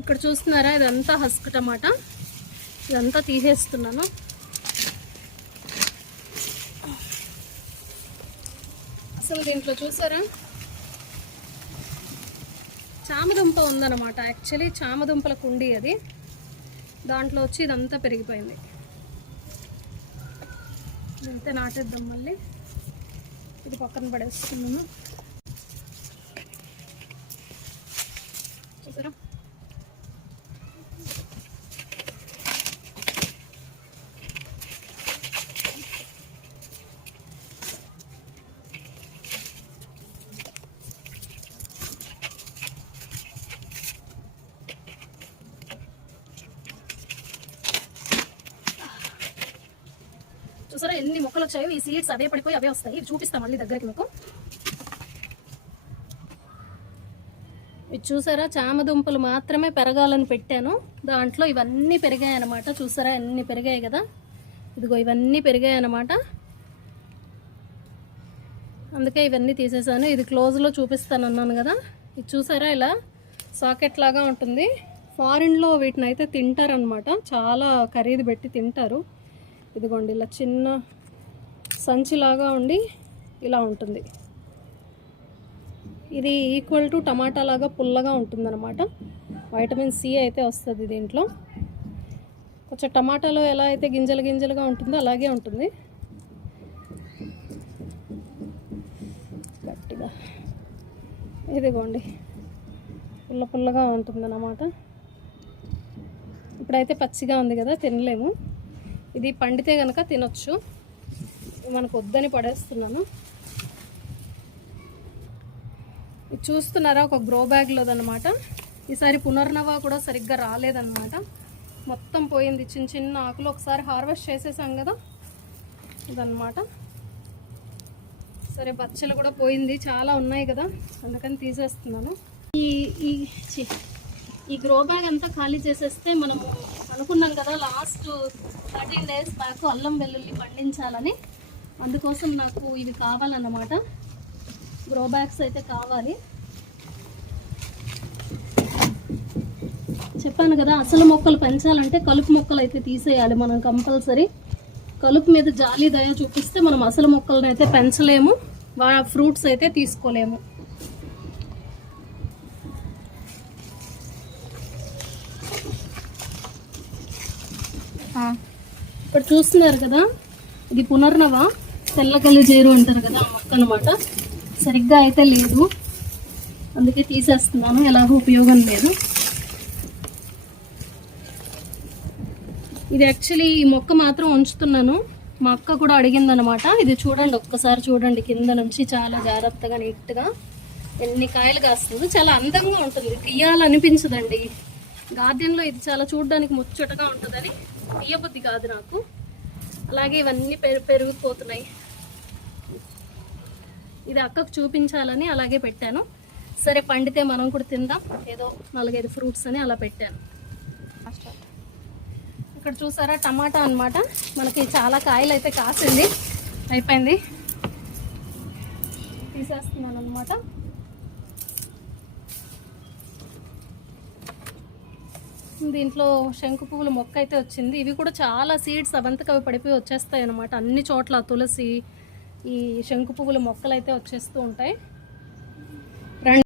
ఇక్కడ చూస్తున్నారా, ఇదంతా హస్క్ టమాటా. ఇదంతా తీసేస్తున్నాను. అసలు దీంట్లో చూసారా చామదుంప ఉందన్నమాట. యాక్చువల్లీ చామదుంపల కుండి అది, దాంట్లో వచ్చి ఇదంతా పెరిగిపోయింది. ఇదంతా నాటేద్దాం. మళ్ళీ ఇది పక్కన పడేస్తున్నాను. చూసారా చూసారా ఎన్ని మొక్కలు వచ్చాయో. ఈ సీడ్స్ అవే పడిపోయి అవే వస్తాయి. చూపిస్తాం మళ్ళీ దగ్గరికి మీకు. ఇది చూసారా చామదుంపలు మాత్రమే పెరగాలని పెట్టాను. దాంట్లో ఇవన్నీ పెరిగాయి అన్నమాట. చూసారా ఎన్ని పెరిగాయి కదా. ఇదిగో ఇవన్నీ పెరిగాయి అన్నమాట. అందుకే ఇవన్నీ తీసేసాను. ఇది క్లోజ్లో చూపిస్తాను అన్నాను కదా. ఇది చూసారా ఇలా సాకెట్ లాగా ఉంటుంది. ఫారిన్లో వీటిని అయితే తింటారనమాట. చాలా ఖరీదు పెట్టి తింటారు. ఇదిగోండి ఇలా చిన్న సంచిలాగా ఉండి ఇలా ఉంటుంది. ఇది ఈక్వల్ టు టమాటా లాగా పుల్లగా ఉంటుందన్నమాట. వైటమిన్ సి అయితే వస్తుంది దీంట్లో. కొంచెం టమాటాలో ఎలా అయితే గింజలు గింజలుగా ఉంటుందో అలాగే ఉంటుంది. గట్టిగా ఇదిగోండి పుల్ల పుల్లగా ఉంటుందన్నమాట. ఇప్పుడైతే పచ్చిగా ఉంది కదా, తినలేము. ఇది పండితే కనుక తినొచ్చు. మనకు వద్దని పడేస్తున్నాను. ఇది చూస్తున్నారా ఒక గ్రో బ్యాగ్లోదన్నమాట. ఈసారి పునర్నవ కూడా సరిగ్గా రాలేదన్నమాట. మొత్తం పోయింది. చిన్న చిన్న ఆకులు ఒకసారి హార్వెస్ట్ చేసేసాం కదా, ఇదన్నమాట. సరే బచ్చలు కూడా పోయింది, చాలా ఉన్నాయి కదా, అందుకని తీసేస్తున్నాను. ఈ గ్రో బ్యాగ్ అంతా ఖాళీ చేసేస్తే మనము అనుకున్నాం కదా లాస్ట్ 13 days బ్యాక్ అల్లం వెల్లుల్లి పండించాలని. అందుకోసం నాకు ఇవి కావాలన్నమాట. గ్రో బ్యాగ్స్ అయితే కావాలి. చెప్పాను కదా అసలు మొక్కలు పెంచాలంటే కలుపు మొక్కలు అయితే తీసేయాలి మనం కంపల్సరీ. కలుపు మీద జాలి దయ చూపిస్తే మనం అసలు మొక్కలను అయితే పెంచలేము, ఫ్రూట్స్ అయితే తీసుకోలేము. ఇక్కడ చూస్తున్నారు కదా, ఇది పునర్నవ తెల్లకల్లి జేరు అంటారు కదా, ఆ మొక్క అనమాట. సరిగ్గా అయితే లేదు, అందుకే తీసేస్తున్నాను. ఎలాగో ఉపయోగం లేదు. ఇది యాక్చువల్లీ ఈ మొక్క మాత్రం ఉంచుతున్నాను. మా అక్క కూడా అడిగిందనమాట. ఇది చూడండి, ఒక్కసారి చూడండి కింద నుంచి చాలా జాగ్రత్తగా నీట్గా ఎన్ని కాయలు కాస్తుంది. చాలా అందంగా ఉంటుంది, తీయాలనిపించదండి. గార్డెన్లో ఇది చాలా చూడడానికి ముచ్చటగా ఉంటుందని తీయబుద్ధి కాదు నాకు. అలాగే ఇవన్నీ పెరిగిపోతున్నాయి. ఇది అక్కకు చూపించాలని అలాగే పెట్టాను. సరే పండితే మనం కూడా తిందాం, ఏదో 4-5 ఫ్రూట్స్ అని అలా పెట్టాను. ఇక్కడ చూసారా టమాటా అన్నమాట. మనకి చాలా కాయలు అయితే కాసింది, అయిపోయింది, తీసేస్తున్నాను అనమాట. దీంట్లో శంకు పువ్వుల మొక్క అయితే వచ్చింది. ఇవి కూడా చాలా సీడ్స్ అవంతకు అవి పడిపోయి వచ్చేస్తాయి అనమాట. అన్ని చోట్ల తులసి, ఈ శంకు పువ్వుల మొక్కలు అయితే వచ్చేస్తూ ఉంటాయి.